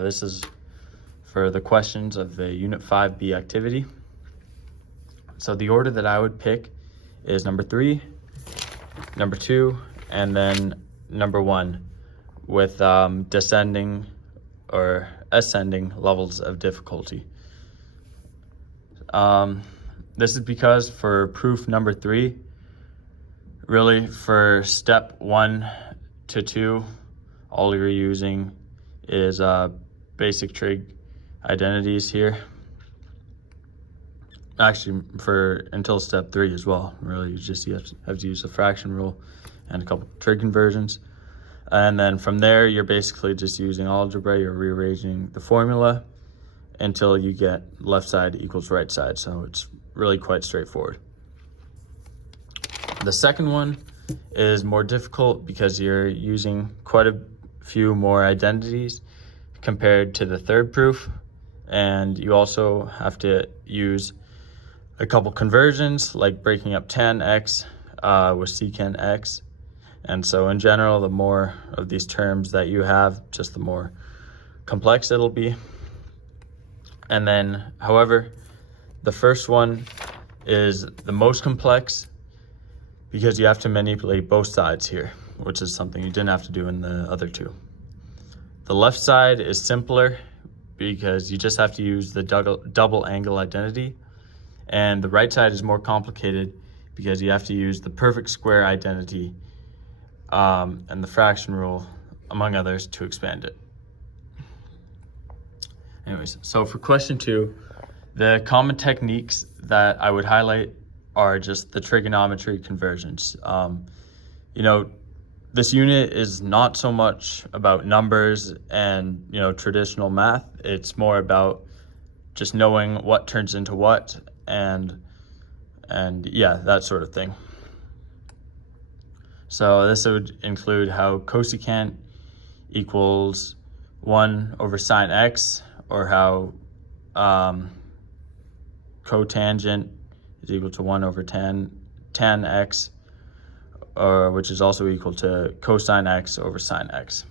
This is for the questions of the Unit 5B activity. So the order that I would pick is number 3, number 2, and then number 1 with descending or ascending levels of difficulty. This is because for proof number 3, really for step 1 to 2, all you're using is basic trig identities here. Actually, until step 3 as well. Really, you have to use the fraction rule and a couple trig conversions. And then from there, you're basically just using algebra. You're rearranging the formula until you get left side equals right side. So it's really quite straightforward. The second one is more difficult because you're using quite a few more identities compared to the third proof. And you also have to use a couple conversions, like breaking up tan x with secant x. And so in general, the more of these terms that you have, just the more complex it'll be. And then, however, the first one is the most complex because you have to manipulate both sides here, which is something you didn't have to do in the other two. The left side is simpler because you just have to use the double angle identity. And the right side is more complicated because you have to use the perfect square identity and the fraction rule, among others, to expand it. Anyways, so for question 2, the common techniques that I would highlight are just the trigonometry conversions. This unit is not so much about numbers and, traditional math. It's more about just knowing what turns into what and yeah, that sort of thing. So this would include how cosecant equals 1 over sine x, or how cotangent is equal to 1 over tan x, which is also equal to cosine x over sine x.